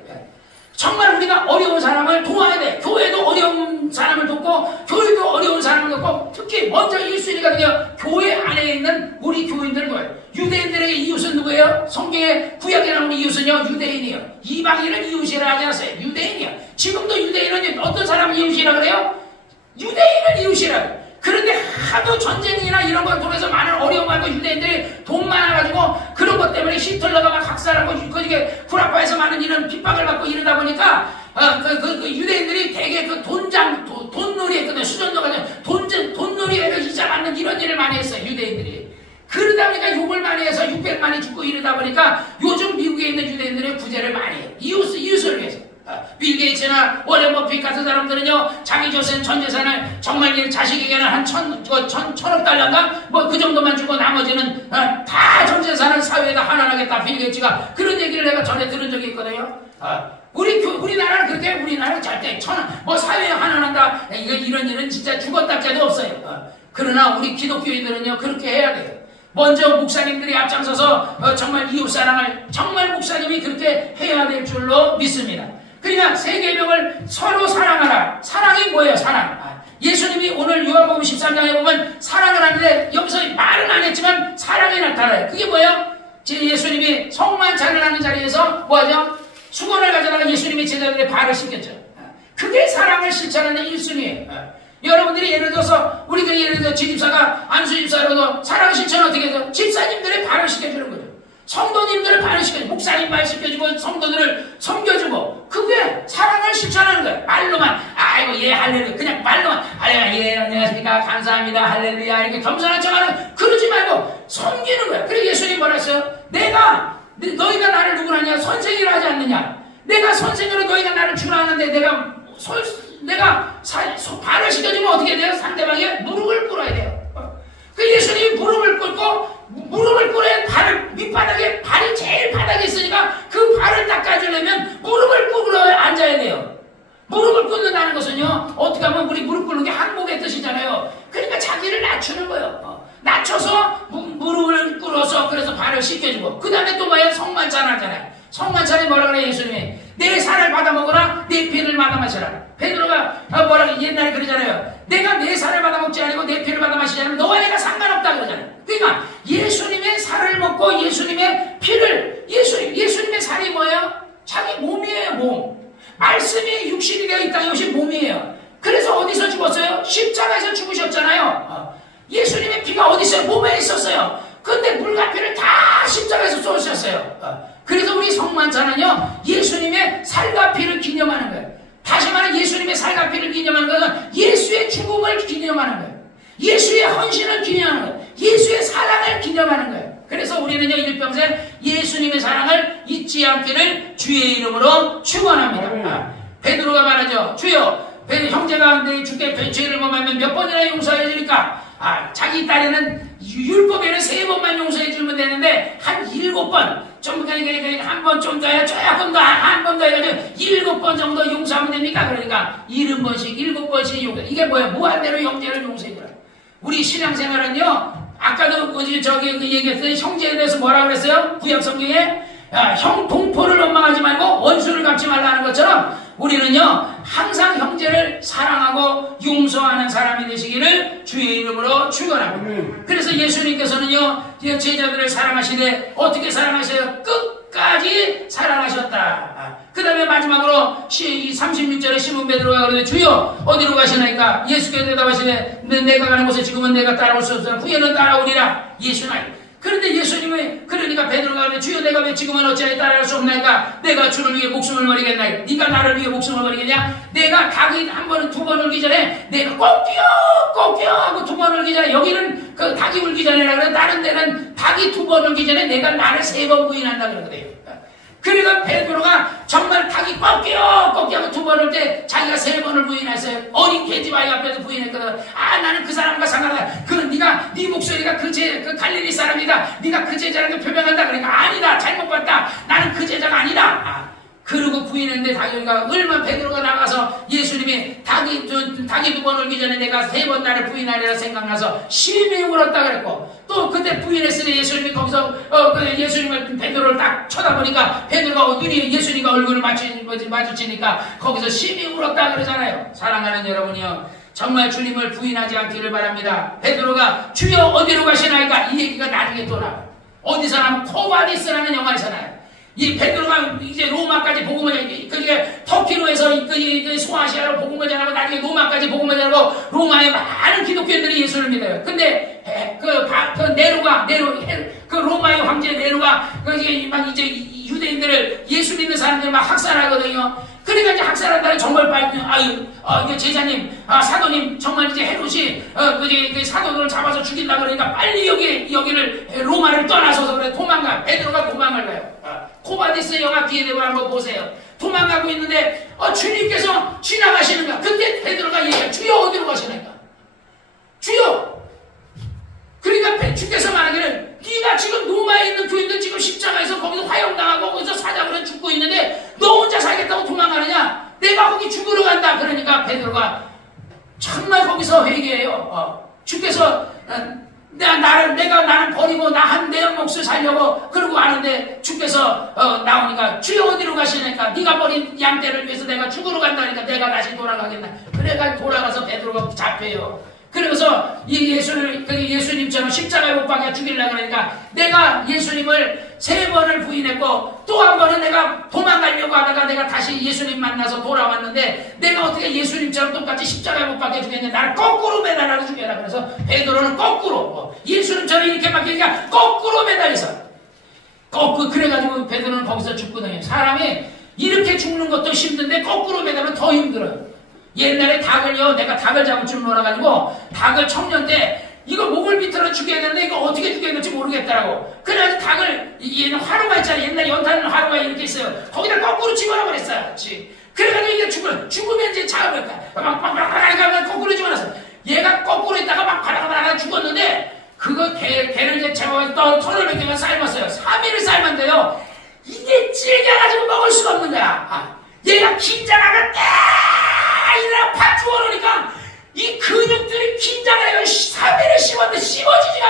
정말 우리가 어려운 사람을 도와야 돼. 교회도 어려운 사람을 돕고 교회도 어려운 사람을 돕고 특히 먼저 1순위가 교회 안에 있는 우리 교인들을 도와요. 유대인들에게 이웃은 누구예요? 성경에 구약에 나오는 이웃은요 유대인이에요. 이방인은 이웃이라 하지 않았어요. 유대인이야. 지금도 유대인은 어떤 사람을 이웃이라 그래요? 유대인은 이웃이라. 그런데 하도 전쟁이나 이런 걸 통해서 많은 어려움을 받고 유대인들이 돈 많아가지고 그런 것 때문에 히틀러가 막 학살하고 구라파에서 많은 이런 핍박을 받고 이러다 보니까 유대인들이 되게 돈놀이 했거든요. 수전도가 돈놀이에서 이자 받는 이런 일을 많이 했어요. 유대인들이. 그러다 보니까 욕을 많이 해서 600만이 죽고 이러다 보니까 요즘 미국에 있는 유대인들의 구제를 많이 해요. 이웃을 위해서. 빌 게이츠나 워렌 버핏 같은 사람들은요 자기 전 재산을 정말 자식에게는 한 천억 달러인가 그 정도만 주고 나머지는 다 전 재산을 사회에다 환원하겠다. 빌 게이츠가 그런 얘기를 내가 전에 들은 적이 있거든요. 우리나라는 그렇게 우리나라는 절대 사회에 환원한다 이런 일은 진짜 죽었다 깨도 없어요. 그러나 우리 기독교인들은요 그렇게 해야 돼요. 먼저 목사님들이 앞장서서 정말 이웃사랑을 정말 목사님이 그렇게 해야 될 줄로 믿습니다. 그러니까 세 계명을 서로 사랑하라. 사랑이 뭐예요? 사랑. 예수님이 오늘 요한복음 13장에 보면 사랑을 하는데 여기서 말은 안 했지만 사랑이 나타나요. 그게 뭐예요? 예수님이 성만찬을 하는 자리에서 뭐하죠? 수건을 가져다가 예수님이 제자들의 발을 씻겼죠. 그게 사랑을 실천하는 1순위예요. 여러분들이 예를 들어서 우리가 예를 들어 지집사가 안수집사로도 사랑 실천 어떻게 해서 집사님들의 발을 씻겨주는 거죠. 성도님들을 발을 씻겨주고 목사님 발 씻겨주고 성도들을 섬겨주고 그게 사랑을 실천하는 거예요. 말로만 아이고 예 할렐루야 그냥 말로만 예 안녕하십니까 감사합니다 할렐루야 이렇게 겸손한 척하는 그러지 말고 섬기는 거예요. 그래서 예수님 뭐라 했어요? 너희가 나를 누구라냐 선생이라 하지 않느냐. 내가 선생으로 너희가 나를 주라 하는데 내가 발을 씻겨주면 어떻게 돼요? 상대방의 무릎을 꿇어야 돼요. 그 예수님이 무릎을 꿇고 무릎을 꿇어야 발이 제일 바닥에 있으니까 그 발을 닦아주려면 무릎을 꿇어 앉아야 돼요. 무릎을 꿇는다는 것은요 어떻게 하면 우리 무릎 꿇는 게 한복의 뜻이잖아요. 그러니까 자기를 낮추는 거예요. 낮춰서 무릎을 꿇어서 그래서 발을 씻겨주고 그 다음에 또 뭐예요? 성만찬 하잖아요. 성만찬이 뭐라 그래요? 예수님이 내 살을 받아 먹으라 내 피를 받아 마시라. 베드로가 옛날에 그러잖아요. 내가 내 살을 받아 먹지 않고 내 피를 받아 마시지 않으면 너와 내가 상관없다 그러잖아요. 그러니까 예수님의 살을 먹고 예수님의 피를 예수님의 살이 뭐예요? 자기 몸이에요. 몸. 말씀이 육신이 되어 있다. 이것이 몸이에요. 그래서 어디서 죽었어요? 십자가에서 죽으셨잖아요. 예수님의 피가 어디 있어요? 몸에 있었어요. 근데 물과 피를 다 십자가에서 쏘셨어요. 그래서 우리 성만찬은요 예수님의 살과 피를 기념하는 거예요. 다시 말해 예수님의 살과 피를 기념하는 것은 예수의 죽음을 기념하는 거예요. 예수의 헌신을 기념하는 거예요. 예수의 사랑을 기념하는 거예요. 그래서 우리는요 일평생 예수님의 사랑을 잊지 않기를 주의 이름으로 축원합니다. 베드로가 말하죠. 주여 형제가 내 주께 죄를 범하면 몇 번이나 용서해 주니까 자기 딸에는 율법에는 3번만 용서해 주면 되는데 한 7번 좀 한 번 좀 더 해 조금 더 한 번 더 해가지고 7번 정도 용서하면 됩니까? 그러니까 70번씩 7번씩 용서. 이게 뭐야? 무한대로 형제를 용서해 주라. 우리 신앙생활은요 아까도 저기 얘기했어요. 형제에 대해서 뭐라 그랬어요? 구약 성경에 형 동포를 원망하지 말고 원수를 갚지 말라는 것처럼 우리는요 항상 형제를 사랑하고 용서하는 사람이 되시기를 주의 이름으로 축원합니다. 그래서 예수님께서는요 제자들을 사랑하시되 어떻게 사랑하셔요? 끝까지 사랑하셨다. 그 다음에 마지막으로 36절에 시몬 베드로가 그러되 주여 어디로 가시나이까? 예수께서 대답하시되 내가 가는 곳에 지금은 내가 따라올 수 없으나 후에는 따라오리라. 예수나이. 그런데 예수님이 그러니까 베드로가 그러되 주여 내가 왜 지금은 어찌하여 따라갈 수 없나이까? 내가 주를 위해 목숨을 버리겠나이? 네가 나를 위해 목숨을 버리겠냐? 내가 닭이 한 번은 2번 울기 전에 내가 꼭 뛰어 하고 2번 울기 전에 여기는 그 닭이 울기 전에라 그래. 다른 데는 닭이 2번 울기 전에 내가 나를 3번 부인한다 그러거든요. 그러니까 베드로가 정말 닭이 꼭 뛰어 하고 2번 올 때 자기가 3번을 부인했어요. 어린 계집아이 앞에서 부인했거든. 나는 그 사람과 상관없다. 네 목소리가 그 갈릴리 사람이다. 네가 그 제자라는 걸 표명한다. 그러니까 아니다. 잘못 봤다. 나는 그 제자가 아니다. 그러고 부인했는데 닭이가 얼마 베드로가 나가서 예수님이 닭이 2번 울기 전에 내가 3번 나를 부인하리라 생각나서 심히 울었다 그랬고 또 그때 부인했으니 예수님이 거기서 예수님을 베드로를 딱 쳐다보니까 베드로가 눈이 예수님과 얼굴을 마주치니까 거기서 심히 울었다 그러잖아요. 사랑하는 여러분이요 정말 주님을 부인하지 않기를 바랍니다. 베드로가 주여 어디로 가시나이까? 이 얘기가 나중에 또 나와요. 어디서 나면 코바디스라는 영화에서 나와요. 이 베드로가 이제 로마까지 복음을 터키로에서 소아시아로 복음을 전하고 나중에 로마까지 복음을 전하고 로마의 많은 기독교인들이 예수를 믿어요. 근데 그 로마의 황제 네로가 막 이제 유대인들을 예수 믿는 사람들 막 학살하거든요. 그러니까 이제 학살한다는 정말 이제 제자님, 사도님 정말 이제 헤롯이 그 사도들을 잡아서 죽인다 그러니까 빨리 여기를 로마를 떠나서서 그래 도망가. 베드로가 도망을 가요. 코바디스 영화 뒤에 대고 한번 보세요. 도망가고 있는데 주님께서 지나가시는가? 그때 베드로가 얘기해. 주여 어디로 가시는가? 주여. 그러니까 주께서 말하기를 네가 지금 로마에 있는 교인들 지금 십자가에서 거기서 화형당하고 거기서 사자굴에 죽고 있는데 너 혼자 살겠다고 도망가느냐? 내가 거기 죽으러 간다. 그러니까 베드로가 정말 거기서 회개해요. 주께서 나는 버리고 내 몫을 살려고 그러고 하는데 주께서 나오니까 주여 어디로 가시니까 네가 버린 양떼를 위해서 내가 죽으러 간다니까 내가 다시 돌아가겠나. 그래가지고 돌아가서 베드로가 잡혀요. 그러면서 이 예수님처럼 십자가에 못 박혀 죽이려고 그러니까 내가 예수님을 3번을 부인했고 또 한 번은 내가 도망가려고 하다가 내가 다시 예수님 만나서 돌아왔는데 내가 어떻게 예수님처럼 똑같이 십자가에 못 박혀 죽겠냐. 나를 거꾸로 매달아서 죽여라. 그래서 베드로는 거꾸로 예수님처럼 이렇게 박히니까 거꾸로 매달려서 그래가지고 베드로는 거기서 죽거든요. 사람이 이렇게 죽는 것도 힘든데 거꾸로 매달면 더 힘들어요. 옛날에 내가 닭을 잡을 줄 몰라가지고 닭을 청년 때 이거 목을 비틀어 죽여야 되는데 이거 어떻게 죽여야 될지 모르겠더라고. 그래가지고 닭을 얘는 화로가 있잖아요. 옛날에 연탄 화로가 이렇게 있어요. 거기다 거꾸로 집어넣어 버렸어요. 그래가지고 이게 죽으면 이제 잡을까 막 거꾸로 집어넣었어. 얘가 거꾸로 있다가 막 바라바라 죽었는데 걔를 이제 제가 털을 벗기면 삶았어요. 3일을 삶았는데요. 이게 질겨가지고 먹을 수가 없는 거야. 얘가 긴장하면 이래라 팍 죽어놓으니까 이 근육들이 긴장을 해요. 3일을 씹었는데 씹어지지가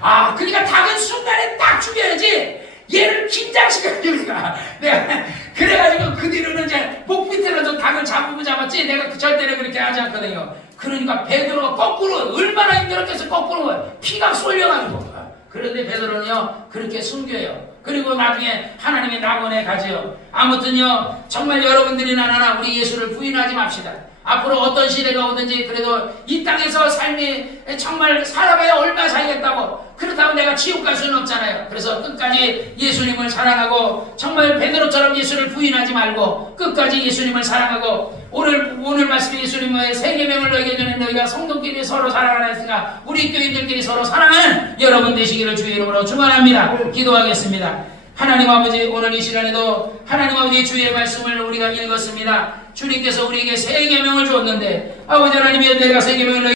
않아. 그러니까 닭은 순간에 딱 죽여야지 얘를 긴장시켜주니까 내가 그래가지고 그 뒤로는 이제 목 밑에라도 닭을 잡으면 잡았지 내가 절대로 그렇게 하지 않거든요. 그러니까 베드로가 거꾸로 얼마나 힘들었겠어. 거꾸로 피가 쏠려가지고. 그런데 베드로는요 그렇게 숨겨요. 그리고 나중에 하나님의 낙원에 가지요. 아무튼요 정말 여러분들이나 나나 우리 예수를 부인하지 맙시다. 앞으로 어떤 시대가 오든지 그래도 이 땅에서 삶이 정말 살아봐야 얼마 살겠다고 그렇다고 내가 지옥 갈 수는 없잖아요. 그래서 끝까지 예수님을 사랑하고 정말 베드로처럼 예수를 부인하지 말고 끝까지 예수님을 사랑하고 오늘 말씀에 예수님의 3계명을 너희에게 주는 너희가 우리가 성도끼리 서로 사랑하라 했으니까 우리 교인들끼리 서로 사랑하는 여러분 되시기를 주의 이름으로 축원합니다. 기도하겠습니다. 하나님 아버지, 오늘 이 시간에도 하나님 아버지 주의 말씀을 우리가 읽었습니다. 주님께서 우리에게 세 계명을 줬는데 아버지 하나님이 내가 세 계명을